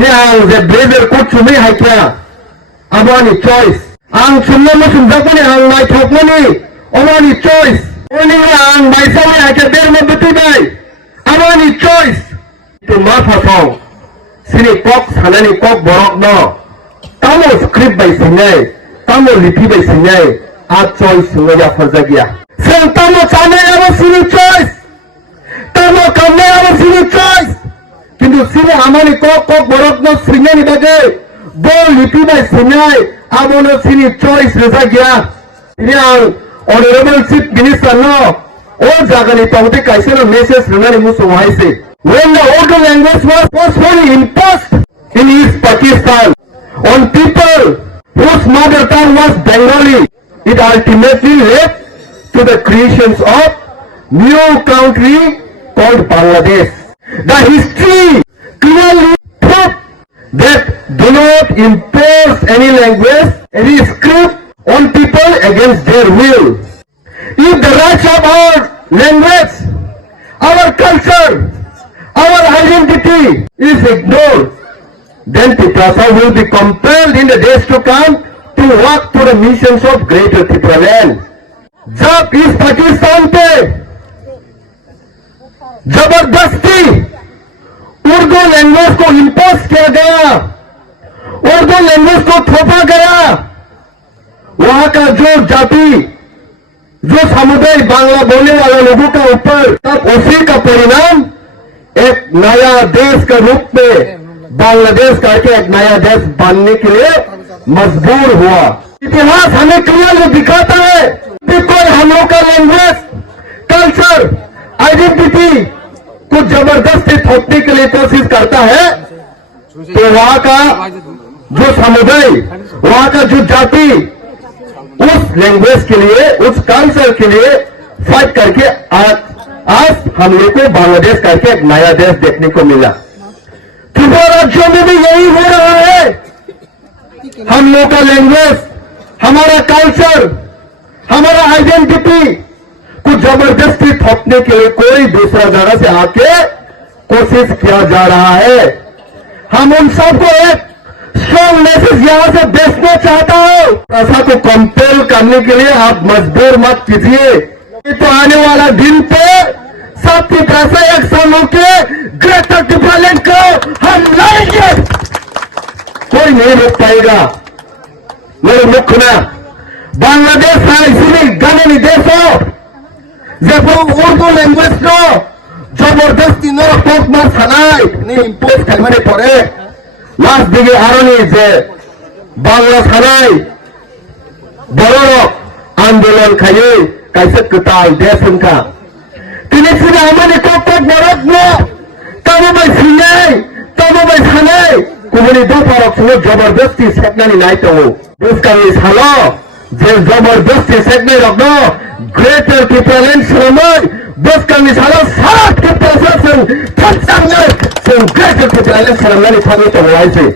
ini ang je blazer ko chumi haikya abani choice ang chumna mo sumjakmani ang mai thokmani abani choice ini ang mai sami haikya ber mo betu dai abani choice to ma phasong sini kok sanani kok borok no tamo script bai singai tamo lipi bai singai a choice ngoya phajagya sen tamo chane abo sini choice tamo kamne abo sini choice কিন্তু সিনে আমানি cock cock বরকন Singhani বাগে বল লিপি by Sinai আমনো Sini choice Reza গিয়া ইনি আং honourable chief minister নো ও জাগানি পাউতে কাইসেনো মেসেজ রনানি মুসো হাইছে when the Urdu language was forcefully imposed in East Pakistan on people whose mother tongue was Bengali, it ultimately led to the creation of new country called Bangladesh. The history clearly proves that do not impose any language, any script on people against their will. If the rights of our language, our culture, our identity is ignored, then Tiprasa will be compelled in the days to come to walk through the missions of Greater Tripura land. जब इस पाकिस्तान पे जबरदस्ती Urdu language को impose किया गया, Urdu language को थोपा गया, वहां का जो जाति जो समुदाय बांग्ला बोलने वाले लोगों का ऊपर तब उसी का परिणाम एक नया देश के रूप में बांग्लादेश करके एक नया देश बनने के लिए मजबूर हुआ। इतिहास हमें क्लियरली दिखाता है कि कोई हम लोग का लैंग्वेज कल्चर आइडेंटिटी को जबरदस्ती थोपने के लिए कोशिश करता है तो वहां का जो समुदाय, वहां का जो जाति उस लैंग्वेज के लिए, उस कल्चर के लिए फाइट करके आज हम लोग को बांग्लादेश करके एक नया देश देखने को मिला। त्रिपुरा राज्यों में भी यही हो रहा है। हम लोग का लैंग्वेज, हमारा कल्चर, हमारा आइडेंटिटी को जबरदस्ती थोपने के लिए कोई दूसरा जगह से आके कोशिश किया जा रहा है। हम उन सबको एक स्ट्रॉन्ग मैसेज यहां से भेजना चाहता हूं। ऐसा को कंपेल करने के लिए आप मजबूर मत कीजिए। तो आने वाला दिन पे सब त्रिपुरा से एक साथ होकर ग्रेटर त्रिपुरा लैंड को हम लाएंगे, कोई नहीं रोक पाएगा। मेरे मुख्य में बांग्लादेश है, इसीलिए गाने देश हो जब उर्दू लैंग्वेज को जबरदस्ती नो टोक मार सानाय नि इम्पोज खालामनानै परे लास्ट दिगे आरोनि जे बांग्ला सानाय बर'रक आंदोलन खायो कायसे कताल देश उनका तिनि सिगां आमानि टोक बर'क नो तबो बै सिनाय तबो बै सानाय कुमनि दफारक सुनो जबरदस्ती सेकनानै नायतो बुसकानि सालो जे जबरदस्ती सेकनाय रकनो ग्रेटर त्रिपुरा लैंड सेलामनाय बुसकानि सालो 60% थपसांनाय जों ग्रेटर त्रिपुरा लैंड सेलामनानै थानो दंलायसै।